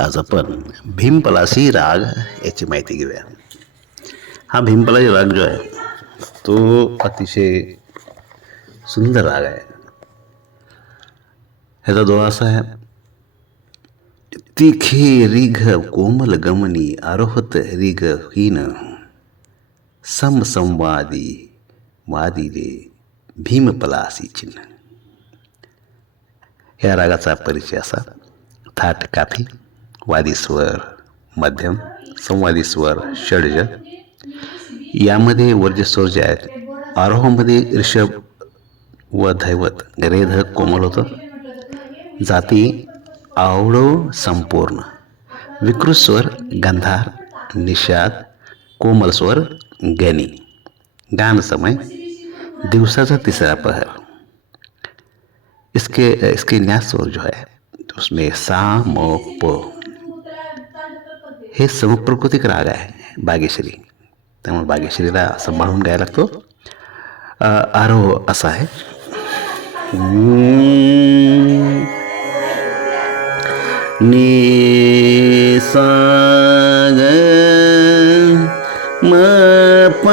आज आपण भीमपलासी राग याची माहिती घेऊया. हा भीमपलासी राग जो आहे तो अतिशय सुंदर राग आहे. ह्याचा दोहा असा आहे. तिखे रिघ कोमल गमनी आरोहत रिघ हीन. समसंवादी वादी रे भीमपलासी चिन्ह. ह्या रागाचा परिचय असा थाट काफी. वादी स्वर मध्यम संवादी स्वर षडज यामध्ये वर्जस्वर जे आहेत आरोहामध्ये ऋषभ व धैवत रेध कोमल होतं. जाती आवडो संपूर्ण. विकृत स्वर गंधार निषाद कोमल स्वर गणी गान समय दिवसाचा तिसरा पहर. इसके इसके न्यास स्वर जो है उसमें सा म प. हे समप्रकृतिक राग आहे बागेश्री. त्यामुळे बागेश्रीला सांभाळून गायला लागतो. आरोह असा आहे. नि ग म प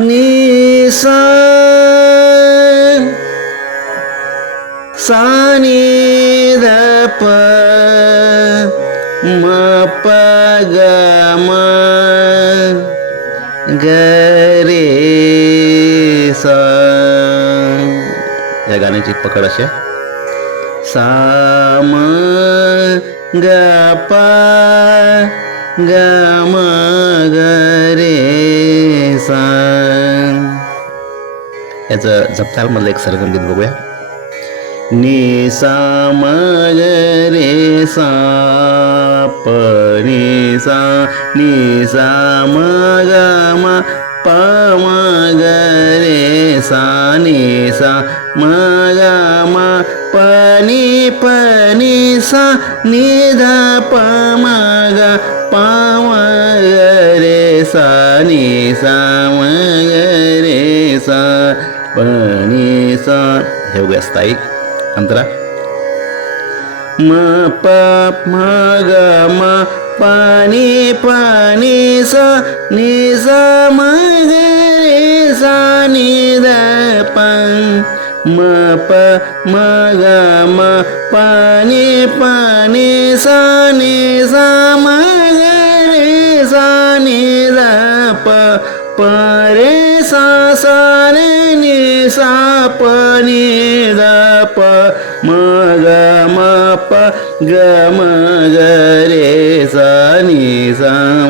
नि सा सा नि ध प म प ग म ग रे सा या गाण्याची पकड अशी आहे. साम ग प ग म ग रे सा याचं जपतालमधलं एक सरगंगीत बघूया. नि सा म ग रे सा। प निसा सा नि सा प ग रे सा निसा मग म पनी पनी सा निधा ध प म ग प रे सा नि सा म रे सा प सा हे बघूया स्थायिक अंतरा. म प म ग म पाणी पाणी सा नि सा म ग रे सा नि द प म प म ग म पाणी पाणी सा सा प रे सा सा रे नि सा प नि द प म ग म प ग म ग रे सा नि सा म ग